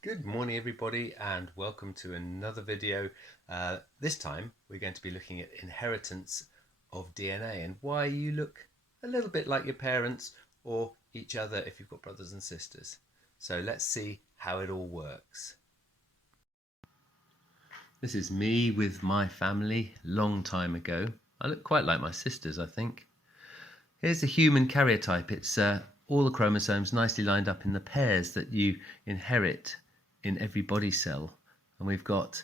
Good morning everybody and welcome to another video. This time we're going to be looking at inheritance of DNA and why you look a little bit like your parents or each other if you've got brothers and sisters. So let's see how it all works. This is me with my family long time ago. I look quite like my sisters, I think. Here's the human karyotype. It's all the chromosomes nicely lined up in the pairs that you inherit in every body cell, and we've got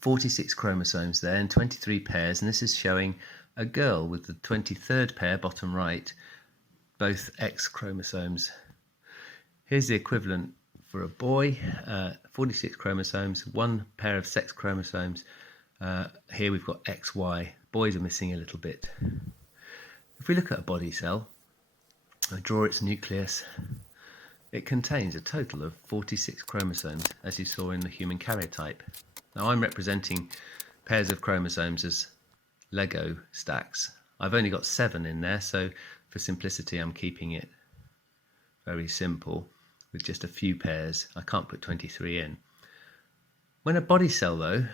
46 chromosomes there and 23 pairs, and this is showing a girl with the 23rd pair bottom right, both X chromosomes. Here's the equivalent for a boy, 46 chromosomes, one pair of sex chromosomes. Here we've got XY. Boys are missing a little bit. If we look at a body cell, I draw its nucleus. It contains a total of 46 chromosomes, as you saw in the human karyotype. Now I'm representing pairs of chromosomes as Lego stacks. I've only got 7 in there, so for simplicity I'm keeping it very simple with just a few pairs. I can't put 23 in. When a body cell though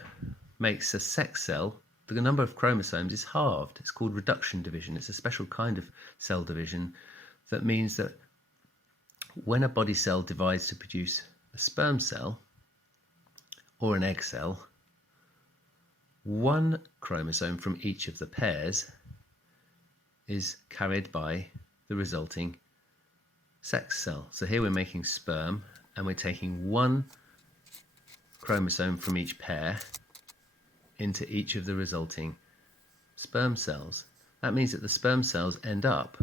makes a sex cell, the number of chromosomes is halved. It's called reduction division. It's a special kind of cell division that means that when a body cell divides to produce a sperm cell or an egg cell, one chromosome from each of the pairs is carried by the resulting sex cell. So here we're making sperm and we're taking one chromosome from each pair into each of the resulting sperm cells. That means that the sperm cells end up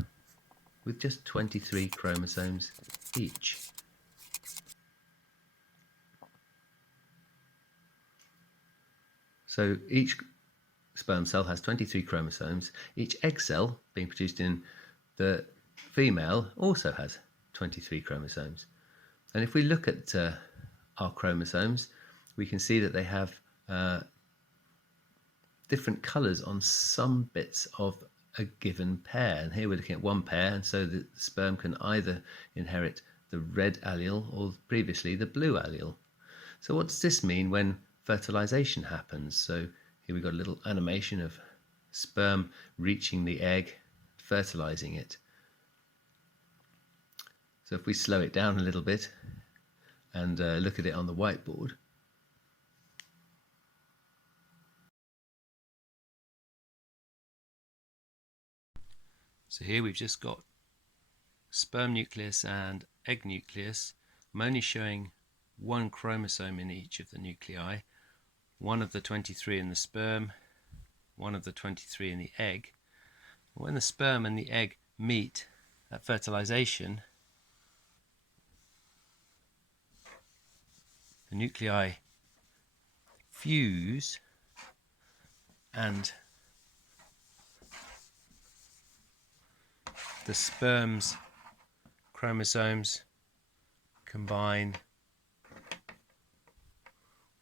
with just 23 chromosomes each. So each sperm cell has 23 chromosomes. Each egg cell being produced in the female also has 23 chromosomes. And if we look at our chromosomes, we can see that they have different colours on some bits of a given pair, and here we're looking at one pair, and so the sperm can either inherit the red allele or previously the blue allele. So what does this mean when fertilization happens? So here we've got a little animation of sperm reaching the egg, fertilizing it. So if we slow it down a little bit and look at it on the whiteboard, so here we've just got sperm nucleus and egg nucleus. I'm only showing one chromosome in each of the nuclei, one of the 23 in the sperm, one of the 23 in the egg. When the sperm and the egg meet at fertilization, the nuclei fuse and the sperm's chromosomes combine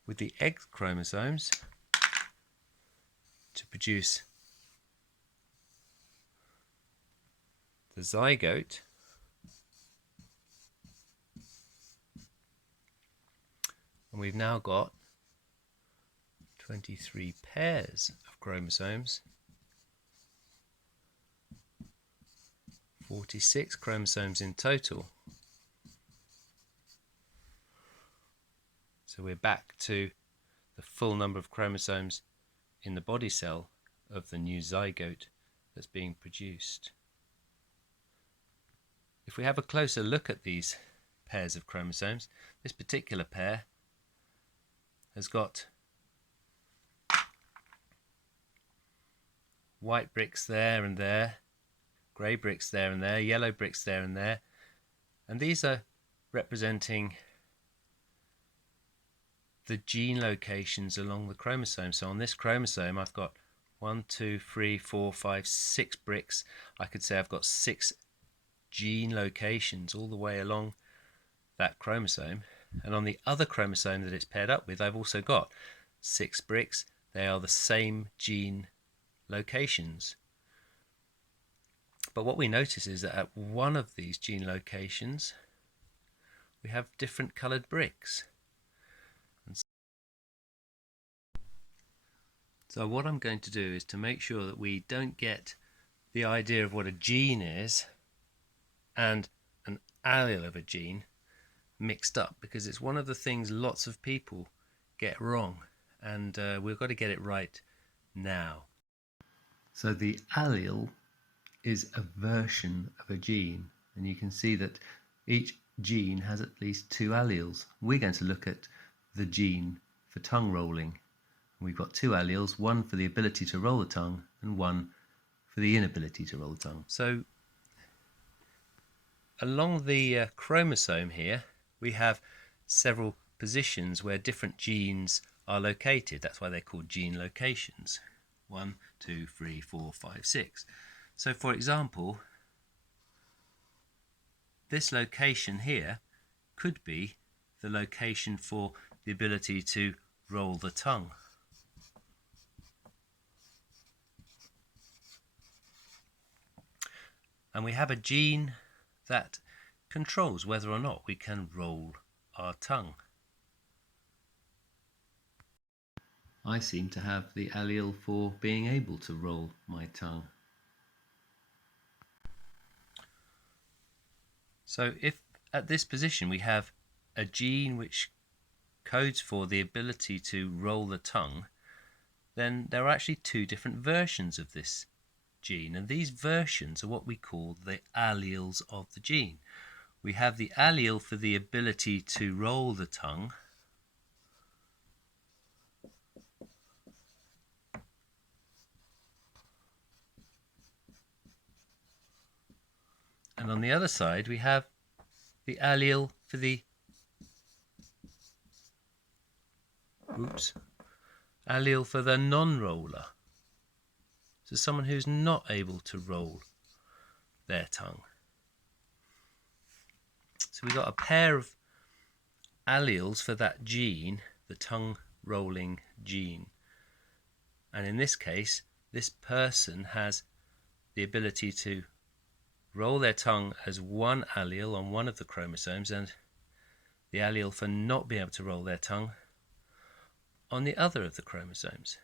with the egg chromosomes to produce the zygote, and we've now got 23 pairs of chromosomes, 46 chromosomes in total. So we're back to the full number of chromosomes in the body cell of the new zygote that's being produced. If we have a closer look at these pairs of chromosomes, this particular pair has got white bricks there and there, grey bricks there and there, yellow bricks there and there, and these are representing the gene locations along the chromosome. So on this chromosome I've got 1, 2, 3, 4, 5, 6 bricks. I could say I've got 6 gene locations all the way along that chromosome, and on the other chromosome that it's paired up with I've also got 6 bricks. They are the same gene locations. But what we notice is that at one of these gene locations we have different coloured bricks. So what I'm going to do is to make sure that we don't get the idea of what a gene is and an allele of a gene mixed up, because it's one of the things lots of people get wrong, and we've got to get it right now. So the allele is a version of a gene, and you can see that each gene has at least two alleles. We're going to look at the gene for tongue rolling. We've got two alleles, one for the ability to roll the tongue and one for the inability to roll the tongue. So along the chromosome here, we have several positions where different genes are located. That's why they're called gene locations. 1, 2, 3, 4, 5, 6. So for example, this location here could be the location for the ability to roll the tongue. And we have a gene that controls whether or not we can roll our tongue. I seem to have the allele for being able to roll my tongue. So if at this position we have a gene which codes for the ability to roll the tongue, then there are actually two different versions of this gene, and these versions are what we call the alleles of the gene. We have the allele for the ability to roll the tongue, and on the other side we have the allele for the non-roller. So someone who's not able to roll their tongue. So we've got a pair of alleles for that gene, the tongue rolling gene. And in this case, this person has the ability to roll their tongue as one allele on one of the chromosomes, and the allele for not being able to roll their tongue on the other of the chromosomes.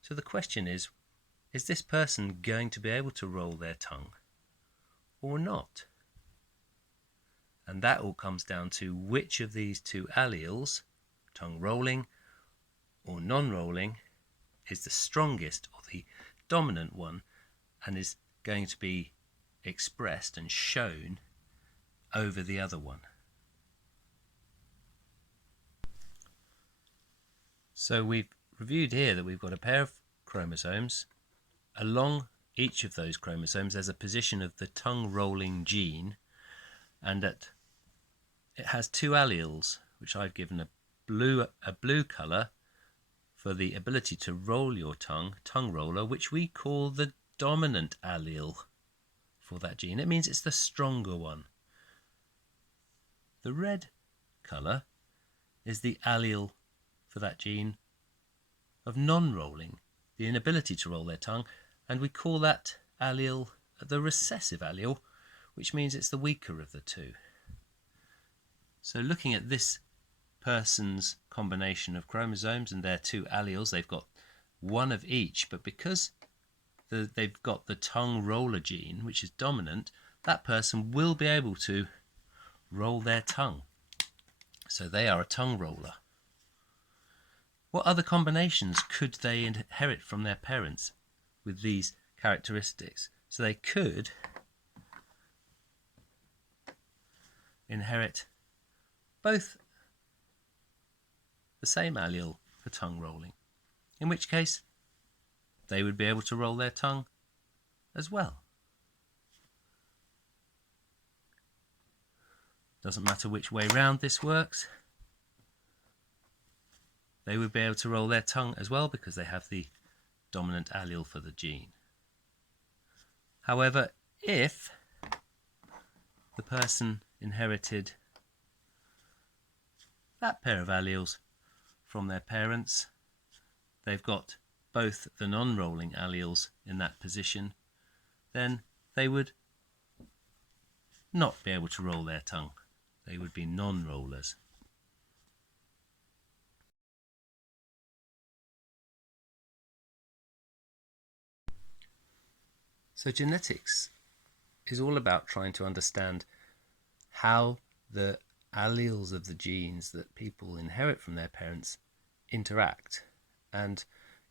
So the question is this person going to be able to roll their tongue or not? And that all comes down to which of these two alleles, tongue rolling or non-rolling, is the strongest or the dominant one, and is going to be expressed and shown over the other one. So we've reviewed here that we've got a pair of chromosomes. Along each of those chromosomes there's a position of the tongue rolling gene, and that it has two alleles, which I've given a blue colour for the ability to roll your tongue roller, which we call the dominant allele for that gene. It means it's the stronger one. The red colour is the allele for that gene of non-rolling, the inability to roll their tongue, and we call that allele the recessive allele, which means it's the weaker of the two. So looking at this person's combination of chromosomes and their two alleles, they've got one of each, but because they've got the tongue roller gene, which is dominant, that person will be able to roll their tongue. So they are a tongue roller. What other combinations could they inherit from their parents with these characteristics? So they could inherit both the same allele for tongue rolling, in which case they would be able to roll their tongue as well. Doesn't matter which way round this works, they would be able to roll their tongue as well because they have the dominant allele for the gene. However, if the person inherited that pair of alleles from their parents, they've got both the non-rolling alleles in that position, then they would not be able to roll their tongue. They would be non-rollers. So genetics is all about trying to understand how the alleles of the genes that people inherit from their parents interact and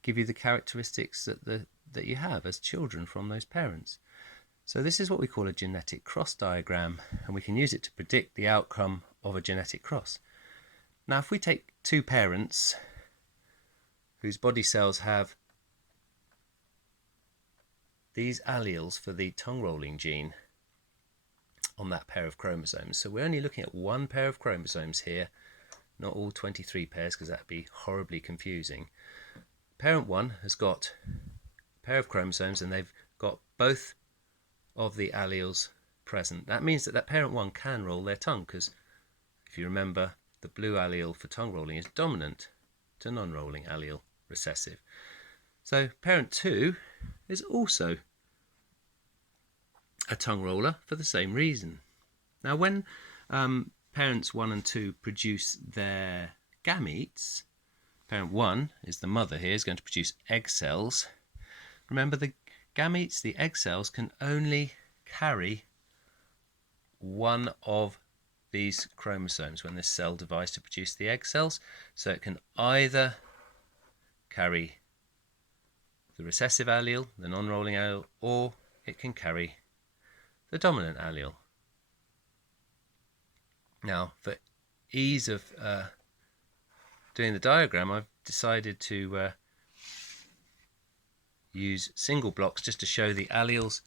give you the characteristics that you have as children from those parents. So this is what we call a genetic cross diagram, and we can use it to predict the outcome of a genetic cross. Now, if we take two parents whose body cells have these alleles for the tongue rolling gene on that pair of chromosomes, so we're only looking at one pair of chromosomes here, not all 23 pairs, because that would be horribly confusing. Parent 1 has got a pair of chromosomes and they've got both of the alleles present. That means that parent 1 can roll their tongue, because if you remember, the blue allele for tongue rolling is dominant to non-rolling allele recessive. So parent 2 is also a tongue roller for the same reason. Now when parents 1 and 2 produce their gametes, parent 1 is the mother here, is going to produce egg cells. Remember, the gametes, the egg cells, can only carry one of these chromosomes when this cell divides to produce the egg cells. So it can either carry the recessive allele, the non-rolling allele, or it can carry the dominant allele. Now, for ease of doing the diagram, I've decided to use single blocks just to show the alleles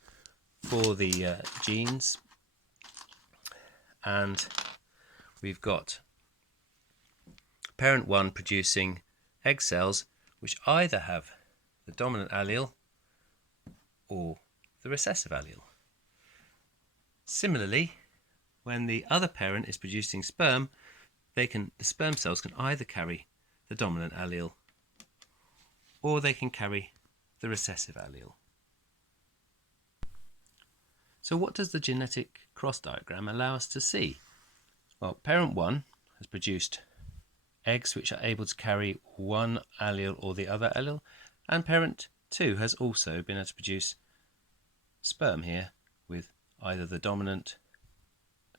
for the genes. And we've got parent 1 producing egg cells which either have the dominant allele or the recessive allele. Similarly, when the other parent is producing sperm, the sperm cells can either carry the dominant allele or they can carry the recessive allele. So what does the genetic cross diagram allow us to see? Well, parent 1 has produced eggs which are able to carry one allele or the other allele, and parent 2 has also been able to produce sperm here with either the dominant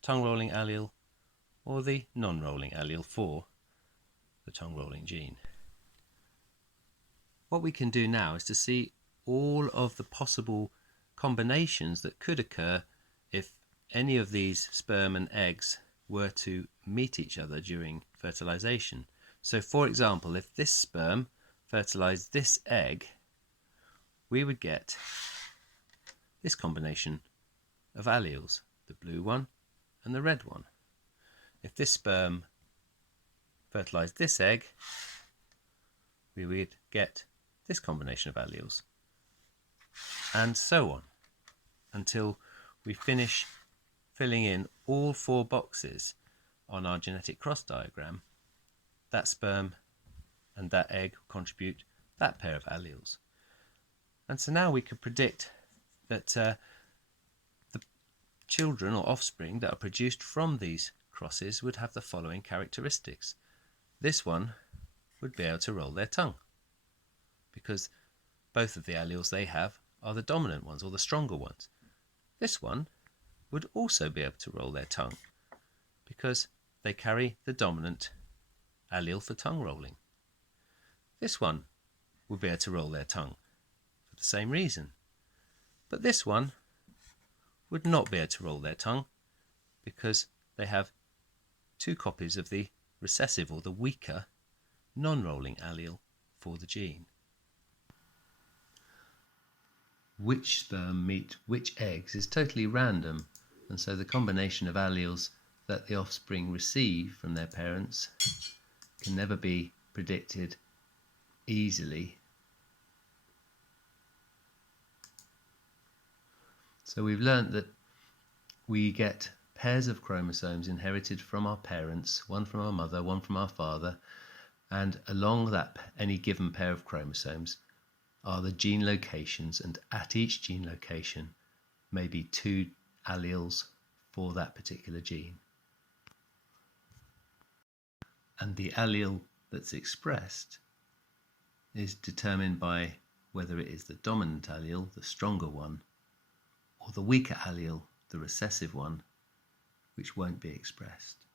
tongue rolling allele or the non-rolling allele for the tongue rolling gene. What we can do now is to see all of the possible combinations that could occur if any of these sperm and eggs were to meet each other during fertilization. So for example, if this sperm fertilized this egg, we would get this combination of alleles, the blue one and the red one. If this sperm fertilized this egg, we would get this combination of alleles, and so on, until we finish filling in all 4 boxes on our genetic cross diagram. That sperm and that egg contribute that pair of alleles. And so now we could predict that the children or offspring that are produced from these crosses would have the following characteristics. This one would be able to roll their tongue, because both of the alleles they have are the dominant ones or the stronger ones. This one would also be able to roll their tongue, because they carry the dominant allele for tongue rolling. This one would be able to roll their tongue for the same reason. But this one would not be able to roll their tongue, because they have 2 copies of the recessive or the weaker non-rolling allele for the gene. Which sperm meet which eggs is totally random, and so the combination of alleles that the offspring receive from their parents can never be predicted easily. So we've learnt that we get pairs of chromosomes inherited from our parents, one from our mother, one from our father, and along that any given pair of chromosomes are the gene locations, and at each gene location may be 2 alleles for that particular gene. And the allele that's expressed is determined by whether it is the dominant allele, the stronger one, or the weaker allele, the recessive one, which won't be expressed.